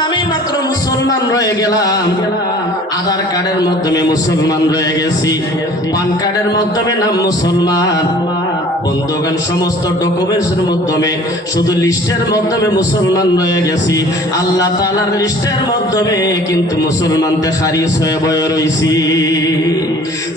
নামে মাত্র মুসলমান রয়ে গেলাম, আধার কার্ডের মাধ্যমে মুসলমান রয়ে গেছি, পান কার্ডের মাধ্যমে নাম মুসলমান। বন্ধুগণ, সমস্ত ডকুমেন্টসের মাধ্যমে শুধু লিস্টের মাধ্যমে মুসলমান রয়ে গেছি, আল্লাহ তাআলার লিস্টের মাধ্যমে কিন্তু মুসলমানতে খারিজ হয়ে বয়ে রইছি।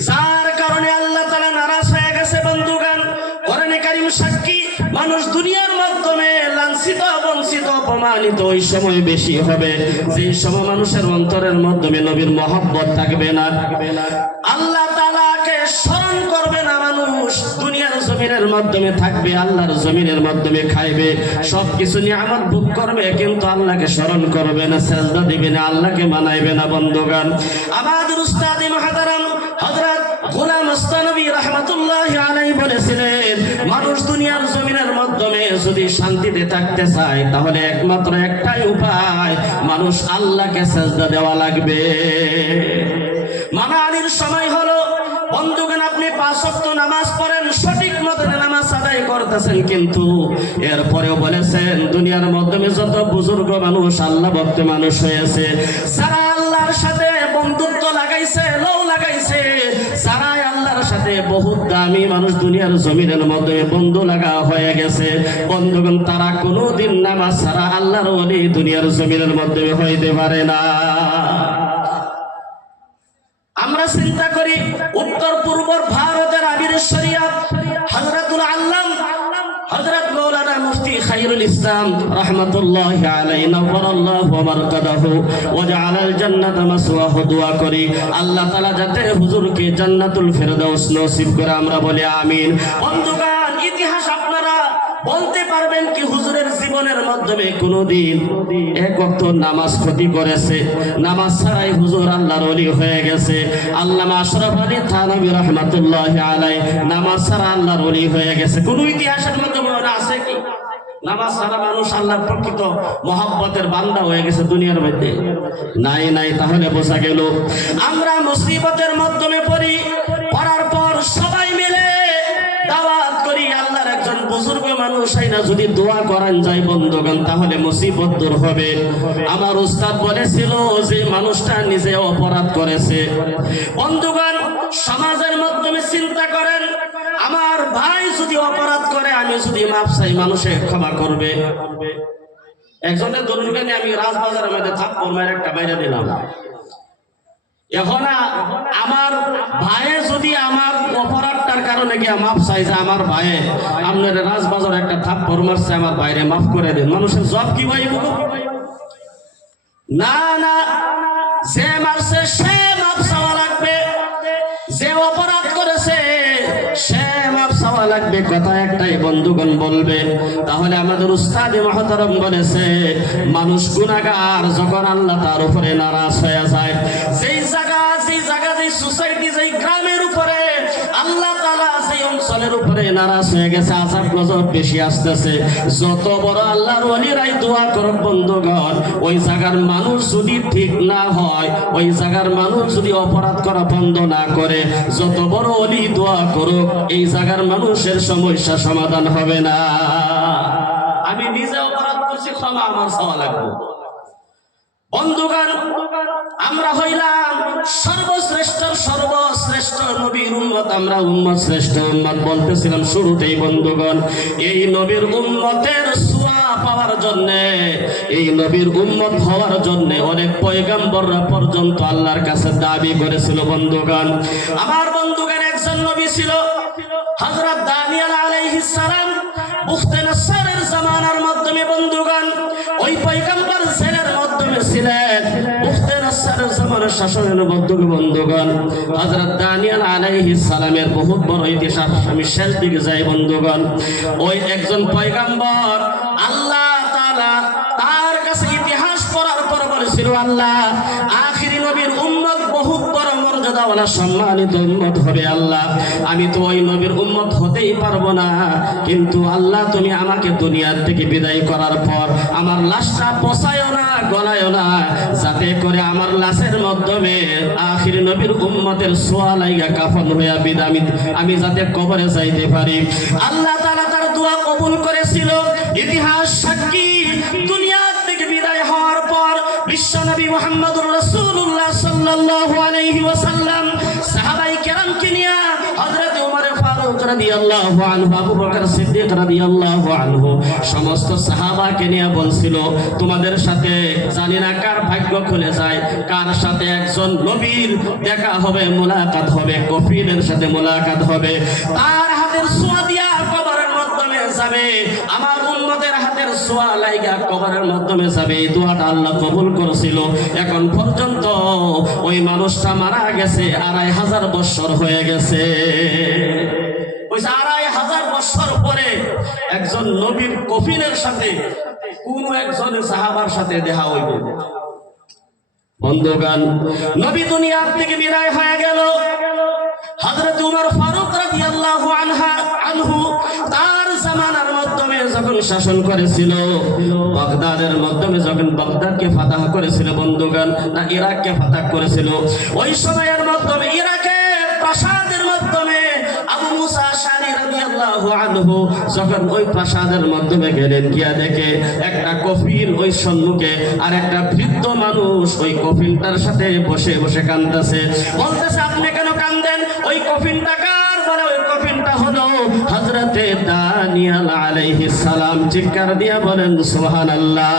যার কারণে আল্লাহ তাআলা নারাজ হয়ে গেছে। বন্ধুগণ, কোরআনে কারীম সাক্ষী, মানুষ দুনিয়ার মাধ্যমে লাঞ্ছিত, বঞ্চিত, অপমানিত ওই সময় বেশি হবে যে সময় মানুষের অন্তরের মাধ্যমে নবীর মহব্বত থাকবে না, আল্লাহ তাআলাকে স্মরণ করবে না। মানুষ দুনিয়ার জমিনের মাধ্যমে থাকবে, আল্লাহর জমিনের মাধ্যমে খাইবে, সবকিছু নিয়ামত ভোগ করবে, কিন্তু আল্লাহকে স্মরণ করবে না, সেজদা দিবে না, আল্লাহকে মানাইবে না। বন্ধুগণ, আমাদের উস্তাদ মুহতারাম হযরত গোলাম মস্তানবী রাহমাতুল্লাহি আলাইহি বলেছিলেন, মানুষ দুনিয়ার জমিনের মাধ্যমে যদি শান্তিতে থাকতে চায় তাহলে একমাত্র একটাই উপায়, মানুষ আল্লাহকে সেজদা দেওয়া লাগবে। মানানির সময় হলো। বন্ধুগণ, আপনি 5 ওয়াক্ত নামাজ পড়েন, সঠিক মতো নামাজ আদায় করতেছেন, কিন্তু এরপরেও বলেছেন দুনিয়ার মাধ্যমে যত বুজুর্গ মানুষ, আল্লাহ ভক্ত মানুষ হয়েছে, যারা আল্লাহর সাথে বন্ধুত্ব লাগাইছে, লও লাগাইছে, যারা আল্লাহর সাথে বহুত দামি মানুষ দুনিয়ার জমিনের মধ্যে বন্ধু লাগা হয়ে গেছে, বন্ধুগণ, তারা কোনোদিন নামাজ ছাড়া আল্লাহর ওলি দুনিয়ার জমিনের মধ্যে হইতে পারে না। আমরা চিন্তা করি উত্তর পূর্ব ভারতের আমির শরিয়ত হযরতুল আল্লাম হযরত মাওলানা মুফতি খায়রুল ইসলাম রাহমাতুল্লাহি আলাইহি নওয়ারাল্লাহু মারকাদাহু ওয়া জাআলাল জান্নাতা মাসওয়াহু, দোয়া করি আল্লাহ তাআলা যাতে হুজুরকে জান্নাতুল ফেরদাউস নসিব করে, আমরা বলি আমিন। বন্ধুগণ, ইতিহাস আপনারা বলতে পারবেন কি হুজুরের জীবনের মাধ্যমে কোনদিন এক ওয়াক্ত নামাজ ক্ষতি করেছে? নামাজ ছাড়াই হুজুর আল্লাহর ওলি হয়ে গেছে। আল্লামা আশরাফ আলী থানভী রাহমাতুল্লাহি আলাইহি নামাজ ছাড়া আল্লাহর ওলি হয়ে গেছে। কোন ইতিহাসের মাধ্যমে আছে কি নামাজ ছাড়া মানুষ আল্লাহর প্রকৃত মহব্বতের বান্দা হয়ে গেছে দুনিয়ার মধ্যে? নাই নাই। তাহলে বোঝা গেল আমরা মুসিবতের মাধ্যমে পড়ি, পড়ার পর সবাই মিলে দাওয়াত করি, আল্লাহর একজন বুজুর্গ মানুষ আইনা যদি দোয়া করান যায় বন্ধুগণ, তাহলে মুসিবত দূর হবে। আমার উস্তাদ বলেছিল যে মানুষটা নিজে অপরাধ করেছে। বন্ধুগণ, সমাজের মাধ্যমে চিন্তা করেন, আমার ভাই যদি অপরাধ করে, আমি যদি মাফ চাই, মানুষে ক্ষমা করবে। একজনের দরুন গানে আমি রাজবাজারের মধ্যে থাপ্পড় মেরে একটা বাইরে দিলাম। এখন আমার ভাইয়ে যদি আমার অপরাধটার কারণে গিয়ে মাফ চাই যে আমার ভাইয়ে আপনার রাজবাজার একটা থাপ্পড় মারছে, আমার বাইরে মাফ করে দেন, মানুষের জব কি ভাই? না না, যে মারছে সে মাফ চাওয়া লাগবে, যে অপরাধ করেছে সে মাফ চাওয়া লাগবে। কথা একটাই বন্ধুগণ বলবে। তাহলে আমাদের উস্তাদ মুহতারাম বলেছে, মানুষ গুনাহগার যখন আল্লাহ তার উপরে নারাজ হয়ে যায়, যেই জায়গা যেই সোসাইটি, যেই গ্রামের উপরে আল্লাহ তাআলা সেই অঞ্চলের উপরে নারাজ হয়ে গেছে, আযাব গজব বেশি আসতেছে, যত বড় আল্লাহর ওলিরাই দোয়া করুক বন্ধুগণ, ওই জায়গার মানুষ যদি ঠিক না হয়, ওই জায়গার মানুষ যদি অপরাধ করা বন্ধ না করে, যত বড় ওলি দোয়া করুক, এই জায়গার মানুষের সমস্যা সমাধান হবে না। আমি নিজে অপরাধ করছি, ক্ষমা আমার চাওয়া লাগবে। বন্ধুগণ, আমরা হইলাম সর্বশ্রেষ্ঠ নবীর উম্মত, আমরা উম্মত, শ্রেষ্ঠ উম্মত বলতেছিলাম শুরুতেই। বন্ধুগণ, এই নবীর উম্মতের ছোঁয়া পাওয়ার জন্য, এই নবীর উম্মত হওয়ার জন্য অনেক পয়গম্বররা পর্যন্ত আল্লাহর কাছে দাবি করেছিল। বন্ধুগণ, আমার বন্ধুগণ, একজন নবী ছিল হযরত দানিয়েল আলাইহিস সালাম, বুখতে নসরের জামানার মাধ্যমে। বন্ধুগণ, ওই পয়গম্বর জেলের মাধ্যমে ছিলেন, বুখতে নসরের জামানার শাসনের মাধ্যমে। বন্ধুগণ, হযরত দানিয়েল আলাইহিস সালামের বহুত বড় ইতিহাস, আমি শেষ দিকে যাই। বন্ধুগণ, ওই একজন পয়গম্বর আল্লাহ তাআলা তার কাছে ইতিহাস পড়ার পর বলেছিল, আল্লাহ আখিরি নবীর উম্মত বহুত বড় মর্যাদাওয়ালা সম্মানিত উম্মত হবে। আল্লাহ, আমি তো ওই নবীর উম্মত হতেই পারবো না, কিন্তু আল্লাহ তুমি আমাকে দুনিয়ার থেকে বিদায় করার পর আমার লাশটা পচায়ও না, গলায়ও না, যাতে করে আমার লাশের মাধ্যমে আখিরি নবীর উম্মতের ছোঁয়া লাইগা কাফন হইয়া বিদায় আমি যাতে কবরে যাইতে পারি। আল্লাহ তাআলা তার দোয়া কবুল করেছিল। ইতিহাস সাক্ষী, দুনিয়া থেকে বিদায় হওয়ার পর বিশ্বনবী মুহাম্মদুর রাসূলুল্লাহ সাল্লাল্লাহু আলাইহি ওয়াসাল্লাম সাহাবায়ে কেরামকে নিয়ে হযরত ওমর ফারুক রাদিয়াল্লাহু আনহু, আবু বকর সিদ্দিক রাদিয়াল্লাহু আনহু সমস্ত সাহাবাকে নিয়ে বলছিল, তোমাদের সাথে জানি না কার ভাগ্য খুলে যায়, কার সাথে একজন নবীর দেখা হবে, মুলাকাত হবে, কফিলের সাথে মুলাকাত হবে, তার হাতের ছোঁয়া দিয়া কবরের মাধ্যমে যাবে, আমার উম্মতের হাতের ছোঁয়া লাইগা কবরের মাধ্যমে যাবে। এই দোয়াটা আল্লাহ কবুল করেছিল। এখন পর্যন্ত ওই মানুষটা মারা গেছে 2500 বছর হয়ে গেছে। ওই 2500 বছর পরে একজন নবীর কফিলের সাথে কোন একজন সাহাবার সাথে দেখা হইব। বন্ধুগণ, নবী দুনিয়ার থেকে বিদায় হয়ে গেল। হযরত ওমর ফারুক রাদিয়াল্লাহু আনহু তার জামানার মাধ্যমে যখন শাসন করেছিল, বাগদাদের মাধ্যমে যখন বাগদাদকে ফাতাহ করেছিল, বন্ধুগণ, না ইরাককে ফাতাহ করেছিল, ওই সময়ের মাধ্যমে ইরাকের প্রাসাদের মাধ্যমে আবু মুসা আশআরী রাদিয়াল্লাহু আনহু যখন ওই প্রাসাদের মাধ্যমে গেলেন, গিয়া দেখে একটা কফিল ওই সম্মুখে আর একটা বৃদ্ধ মানুষ ওই কফিলটার সাথে বসে বসে কাঁদতেছে। বলতেছে, আপনি কেন কাঁদেন? ওই কফিলটা কার? বলে ওই কফিলটা হলো হযরতে দানিয়েল আলাইহিস সালাম। চিৎকার দিয়া বলেন সুবহানাল্লাহ।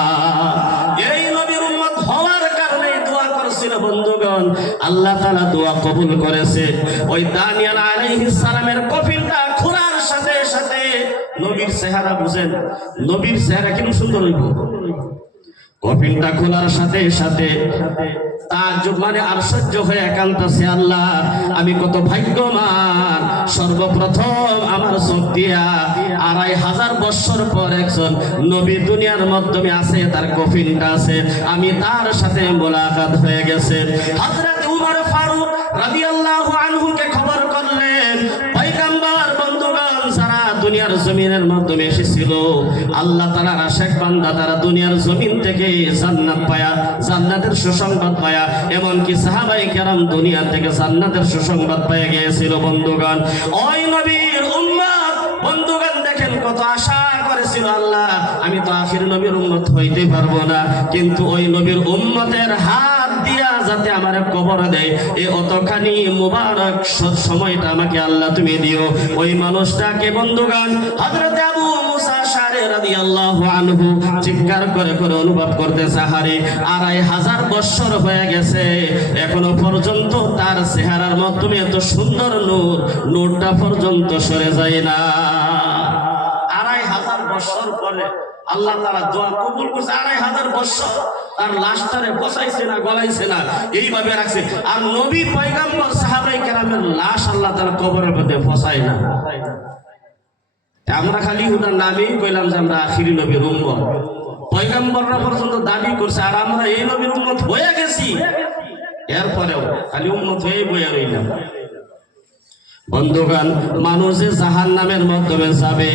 এই নবীর উম্মত হওয়ার কারণে দোয়া করেছিল বন্ধুগণ, আল্লাহ তাআলা দোয়া কবুল করেছে। ওই দানিয়েল আলাইহিস সালামের কফিলটা খোলার সাথে সাথে নবীর চেহারা, বুঝেন নবীর চেহারা কেমন সুন্দর হইব। কফিলটা খোলার সাথে সাথে তাজ্জুব মানে আশ্চর্য হয়ে কাঁদতেছে, আল্লাহ আমি কত ভাগ্যবান, সর্বপ্রথম আমার চোখ দিয়া 2500 বছর পর একজন নবী দুনিয়ার মাধ্যমে আছে, তার কফিলটা আছে, আমি তার সাথে মোলাকাত হয়ে গেছে। হযরত ওমর ফারুক রাদিয়াল্লাহু আনহুকে খবর করলেন, পয়গম্বর বন্ধুগণ যারা দুনিয়ার জমিনের মাধ্যমে এসেছিল, আল্লাহ তাআলার আশিক বান্দা, তারা দুনিয়ার জমিন থেকে জান্নাত পায়া, জান্নাতের সুসংবাদ পায়া, এমনকি সাহাবায়ে কেরাম দুনিয়া থেকে জান্নাতের সুসংবাদ পেয়ে গিয়েছিল। বন্ধুগণ, ওই নবীর উম্মত, বন্ধুগণ দেখেন কত আশা করেছিল, আল্লাহ আমি তো আখির নবীর উম্মত হইতে পারবো না, কিন্তু ওই নবীর উম্মতের হাত দিয়া যাতে আমার কবর দেয়, এই অতখানি মুবারক সময়টা আমাকে আল্লাহ তুমি দিও। ওই মানুষটাকে বন্ধুগণ হযরত আবু মুসা আশআরী রাদিয়াল্লাহু আনহু চিৎকার করে করে অনুভব করতেছে, হারে 2500 বছর হয়ে গেছে, এখনো পর্যন্ত তার চেহারার মাধ্যমে এত সুন্দর নূর, নূরটা পর্যন্ত সরে যায় না। 2500 বছর পরে আল্লাহ তাআলা দোয়া কবুল করছে। 2500 বছর তার লাশটারে বসাইছে না, গলাইছে না, এইভাবে রাখছে। আর নবী পয়গম্বর সাহাবায়ে কেরামের লাশ আল্লাহ তাআলা কবরের মধ্যে বসায় না। আমরা খালি ওনার নামেই কইলাম যে আমরা আখিরি নবীর উম্মত, পয়গম্বররা পর্যন্ত দাবি করছে, আর আমরা এই নবীর উম্মত হয়ে গেছি, এরপরেও খালি উম্মত হয়ে বইয়া রইলাম। বন্ধুগণ, মানুষ যে জাহান্নামের মাধ্যমে যাবে,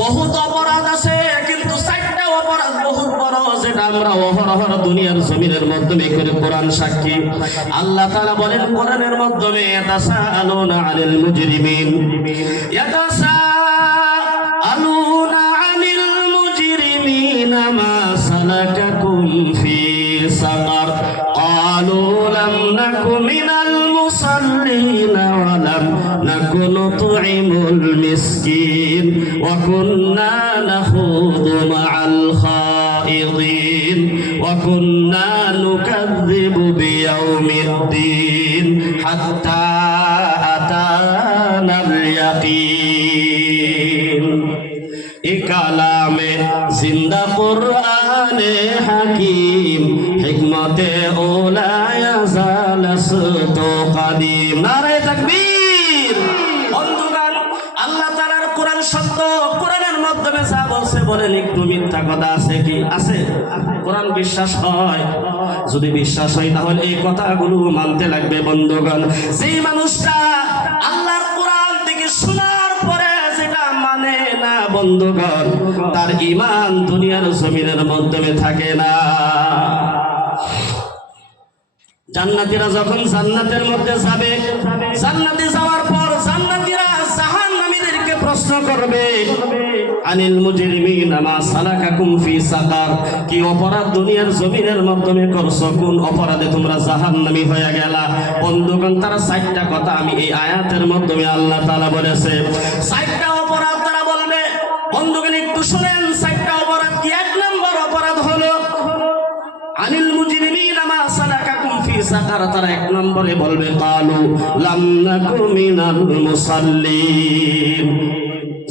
বহুত অপরাধ আছে, কিন্তু 4টা অপরাধ বহুত বড়, যেটা আমরা অহরহ দুনিয়ার জমিনের মাধ্যমে করে কোরআন সাক্ষী। আল্লাহ তাআলা বলেন কোরআনের মাধ্যমে, ইয়াতাসাআলুনা আনিল মুজরিমিন, ইয়াতাসাআলুনা আনিল মুজরিমিনা মা সালাকাকুম ফি সাকার, ক্বালু লাম নাকু মিনাল মুসাল্লিনা ওয়া লাম নাকু নুতঈমুল মিসকিন ওয়া কুন্না নাখুযু মা'আল খাইদিন ওয়া কুন্না নুকাযযিবু বিয়াউমিদ্দিন হাত্তা আতানাল ইয়াকিন। এ কালামে জিন্দা কুরআনে হাকিম, হিকমতে ওলা ইয়াজালাসতু কাদিম। নারে তাকবীর। বন্ধুগণ, আল্লাহ তাআলার কোরআন সত্য, কোরআনের মাধ্যমে যা বলছে বলেন একটু মিথ্যা কথা আছে কি? আছে। কোরআন বিশ্বাস হয়, যদি বিশ্বাস হয় তাহলে এই কথাগুলো মানতে লাগবে। বন্ধুগণ, যেই মানুষটা আল্লাহর কোরআন থেকে শোনার পরে যেটা মানে না, বন্ধুগণ তার ঈমান দুনিয়ার জমিনের মাধ্যমে থাকে না। জান্নাতীরা যখন জান্নাতের মধ্যে যাবে, জান্নাতে যাওয়ার পর জান্নাতীরা জাহান্নামীদেরকে প্রশ্ন করবে, আনিল মুজরিমিনা মা সালাকাকুম ফি সাকার, কি অপরাধ দুনিয়ার জমিনের মাধ্যমে করছো, কোন অপরাধে তোমরা জাহান্নামী হয়ে গেলা। বন্ধুগণ, তারা 4টা কথা আমি এই আয়াতের মাধ্যমে আল্লাহ তাআলা বলেছে। 4টা অপরাধ তারা বলবে। বন্ধুগণ একটু শুনেন 4টা অপরাধ কি। 1 নম্বর অপরাধ হলো আনিল মুজরিমিনা মা সালাকাকুম ফি সাকার, তারা 1 নম্বরে বলবে ক্বালু লাম নাকু মিনাল মুসাল্লিন।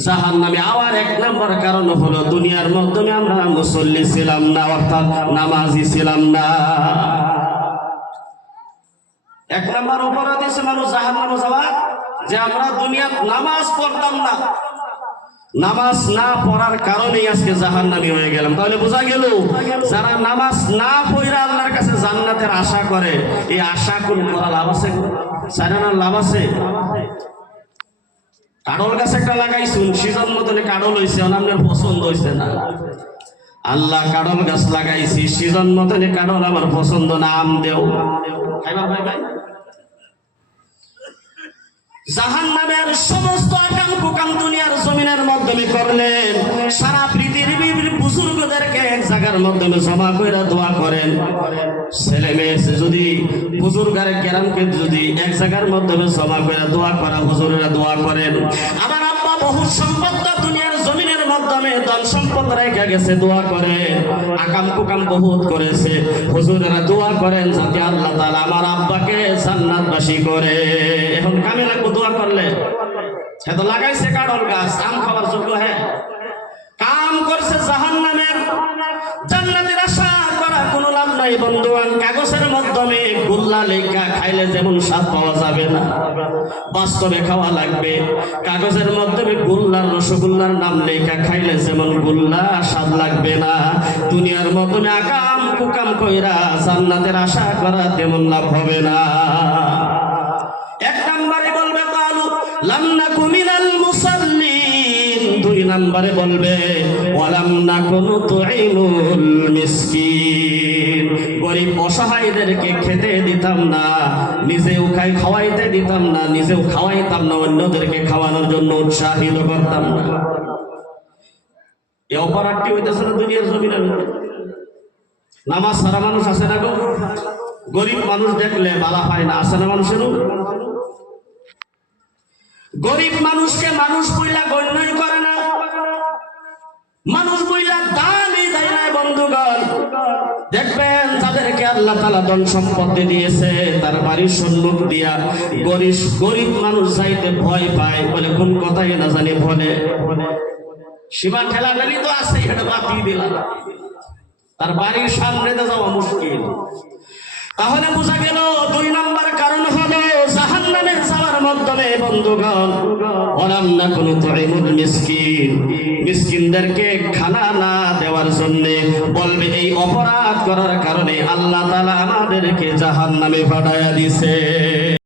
জাহান্নামে আওয়ার 1 নম্বর কারণ হলো দুনিয়ার মাধ্যমে আমরা মুসল্লি ছিলাম না, অর্থাৎ নামাজি ছিলাম না। 1 নম্বর অপরাধ হচ্ছে মানুষ জাহান্নামে যাওয়া, যে আমরা দুনিয়ার নামাজ পড়তাম না। নামাজ না পড়ার কারণেই আজকে জাহান্নামী হয়ে গেলাম। তাহলে বোঝা গেল যারা নামাজ না পড়া আল্লাহর কাছে জান্নাতের আশা করে, এই আশা কোন করা লাভ আছে? সারানোর লাভ আছে? কাডল গাছ একটা লাগাইছুন, সিজন মতনে কাডল হয়েছে, আপনার পছন্দ হয়েছে না। আল্লাহ কাডল গাছ লাগাইছি, সিজন মতনে কাডল আমার পছন্দ না, আম দেও খাইবা ভাই ভাই। জাহান্নামের সমস্ত আকাম কুকাম দুনিয়ার জমিনের মাধ্যমে করলেন। সারা পৃথিবীর বুজুর্গদেরকে এক জায়গার মাধ্যমে জমা করে দোয়া করেন। ছেলে মেয়ে যদি বুজুর্গার কেরামকে যদি এক জায়গার মাধ্যমে জমা করে দোয়া করা, হুজুরেরা দোয়া করেন। আমার আব্বা বহু সম্পদ দুনিয়ার জমিনের মাধ্যমে ধন সম্পদ রেখে গেছে, দোয়া করে। আকাম কুকাম বহুত করেছে, হুজুরেরা দোয়া করেন যাতে আল্লাহ তাআলা আমার আব্বাকে জান্নাতবাসী করে। এখন কামে লাগবে দোয়া করলে। সে তো লাগাইছে কাডল গাছ, আম খাওয়ার যোগ্য। হ্যাঁ, কাম করছে জাহান্নামের। জান্নাতের আশা করা কোনো লাভ নাই বন্ধুগণ। কাগজের মাধ্যমে গোল্লা লেখা খাইলে যেমন স্বাদ পাওয়া যাবে না, বাস্তবে খাওয়া লাগবে। কাগজের মাধ্যমে গোল্লার রসগোল্লার নাম লেখা খাইলে যেমন গোল্লা স্বাদ লাগবে না, দুনিয়ার মাধ্যমে আকাম কুকাম কইরা জান্নাতের আশা করা তেমন লাভ হবে না। 1 নম্বরে বলবে ক্বালু লাম নাকু মিনাল মুসাল্লিন। 2 নম্বরে বলবে ওয়ালাম নাকু নুতঈমুল মিসকিন। গরিব অসহায়দেরকে খেতে দিতাম না, নিজেও খাওয়াইতে দিতাম না, নিজেও খাওয়াইতাম না, অন্যদেরকে খাওয়ানোর জন্য উৎসাহিত করতাম না। এই অপরাধটি হইতেছে না দুনিয়ার জমিনের মধ্যে। নামাজ সারা মানুষ আছে না গো, গরিব মানুষ দেখলে বালা পায় না, আছে না মানুষেরও? গরিব মানুষকে মানুষ বইলা গণ্যই করে না, মানুষ বইলা দামই দেয় না। বন্ধুগণ দেখবেন যাদেরকে আল্লাহ তাআলা ধন সম্পত্তি দিয়েছে, তার বাড়ির সম্মুখ দিয়া গরিব মানুষ যাইতে ভয় পায়। বলে কোন কথাই না জানি বলে, সীমা ঠেলাঠালি তো আছে, এটা বাদ দিয়ে দিলাম, তার বাড়ির সামনে যাওয়া মুশকিল। তাহলে বোঝা গেল 2 নম্বর কারণ হলো জাহান্নামে যাওয়ার মাধ্যমে বন্ধুগণ ওয়ালাম নাকু নুতঈমুল মিসকিন। মিসকিনদেরকে খানা না দেওয়ার জন্য বলবে এই অপরাধ করার কারণে আল্লাহ তাআলা আমাদেরকে জাহান্নামে পাঠায়া দিয়েছে।